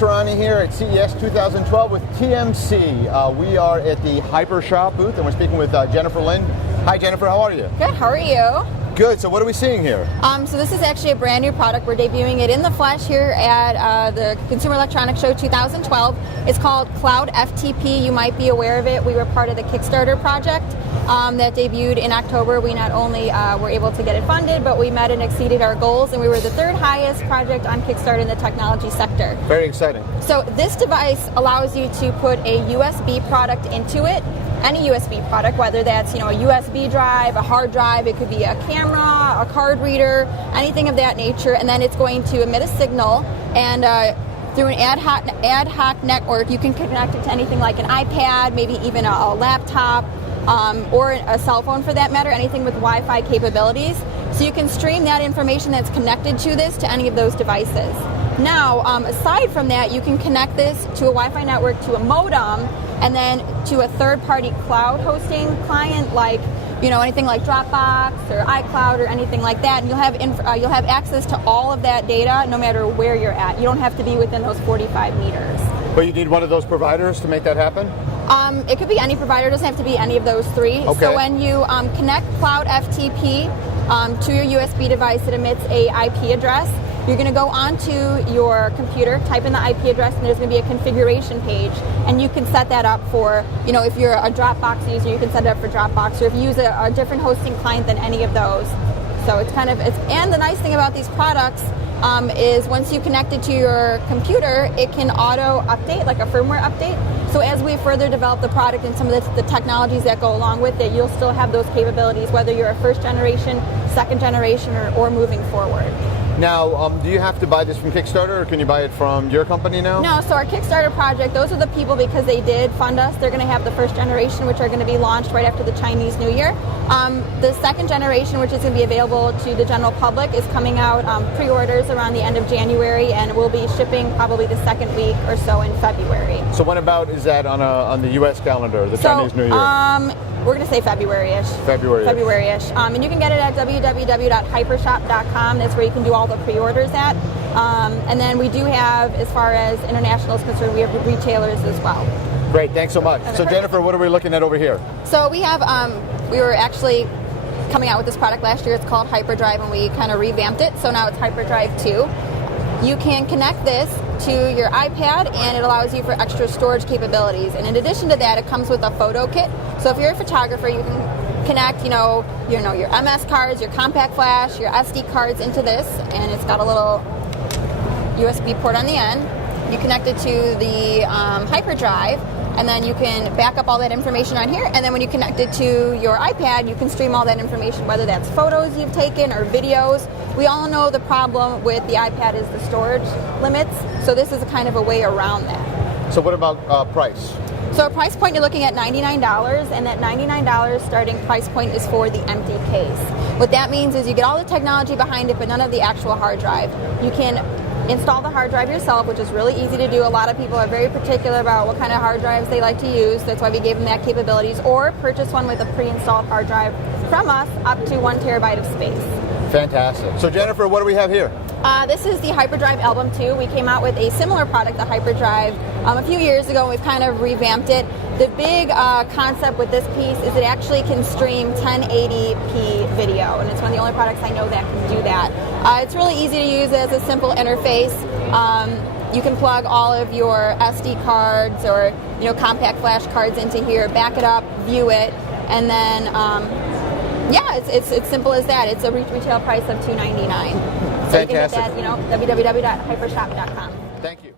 Tehrani here at CES 2012 with TMC. We are at the HyperShop booth and we're speaking with Jennifer Lynn. Hi Jennifer, how are you? Good, how are you? Good, so what are we seeing here? So this is actually a brand new product. We're debuting it in the flesh here at the Consumer Electronics Show 2012. It's called CloudFTP. You might be aware of it. We were part of the Kickstarter project that debuted in October. We not only were able to get it funded, but we met and exceeded our goals, and we were the third highest project on Kickstarter in the technology sector. Very exciting. So this device allows you to put a USB product into it. Any USB product, whether that's a USB drive, a hard drive, it could be a camera, a card reader, anything of that nature, and then it's going to emit a signal, and through an ad hoc network, you can connect it to anything like an iPad, maybe even a laptop, or a cell phone for that matter, anything with Wi-Fi capabilities. So you can stream that information that's connected to this to any of those devices. Now, aside from that, you can connect this to a Wi-Fi network, to a modem, and then to a third-party cloud hosting client, like anything like Dropbox or iCloud or anything like that. And you'll have access to all of that data no matter where you're at. You don't have to be within those 45 meters. But you need one of those providers to make that happen? It could be any provider. It doesn't have to be any of those three. Okay. So when you connect CloudFTP to your USB device, it emits a IP address. You're going to go onto your computer, type in the IP address, and there's going to be a configuration page, and you can set that up for, if you're a Dropbox user, you can set it up for Dropbox, or if you use a different hosting client than any of those. So and the nice thing about these products is once you connect it to your computer, it can auto update, like a firmware update. So as we further develop the product and some of the technologies that go along with it, you'll still have those capabilities, whether you're a first generation, second generation, or moving forward. Now, do you have to buy this from Kickstarter, or can you buy it from your company now? No, so our Kickstarter project, those are the people, because they did fund us, they're going to have the first generation, which are going to be launched right after the Chinese New Year. The second generation, which is going to be available to the general public, is coming out pre-orders around the end of January, and will be shipping probably the second week or so in February. So when about is that on the U.S. calendar, the Chinese New Year? We're going to say February-ish. February-ish. And you can get it at www.hypershop.com. That's where you can do all the pre-orders at. And then we do have, as far as international is concerned, we have retailers as well. Great, thanks so much. So Jennifer, what are we looking at over here? So we have, we were actually coming out with this product last year. It's called HyperDrive, and we kind of revamped it. So now it's HyperDrive 2. You can connect this to your iPad, and it allows you for extra storage capabilities. And in addition to that, it comes with a photo kit. So if you're a photographer, you can connect, your MS cards, your compact flash, your SD cards into this, and it's got a little USB port on the end. You connect it to the HyperDrive, and then you can back up all that information on here, and then when you connect it to your iPad, you can stream all that information, whether that's photos you've taken or videos. We all know the problem with the iPad is the storage limits, so this is a kind of a way around that. So what about price? So a price point, you're looking at $99, and that $99 starting price point is for the empty case. What that means is you get all the technology behind it, but none of the actual hard drive. You can install the hard drive yourself, which is really easy to do. A lot of people are very particular about what kind of hard drives they like to use. That's why we gave them that capabilities. Or purchase one with a pre-installed hard drive from us, up to 1 terabyte of space. Fantastic. So Jennifer, what do we have here? This is the HyperDrive Album 2. We came out with a similar product, the HyperDrive, a few years ago, and we've kind of revamped it. The big concept with this piece is it actually can stream 1080p video, and it's one of the only products I know that can do that. It's really easy to use as a simple interface. You can plug all of your SD cards or compact flash cards into here, back it up, view it, and then it's simple as that. It's a retail price of $299. So Fantastic. you can get that, www.hypershop.com. Thank you.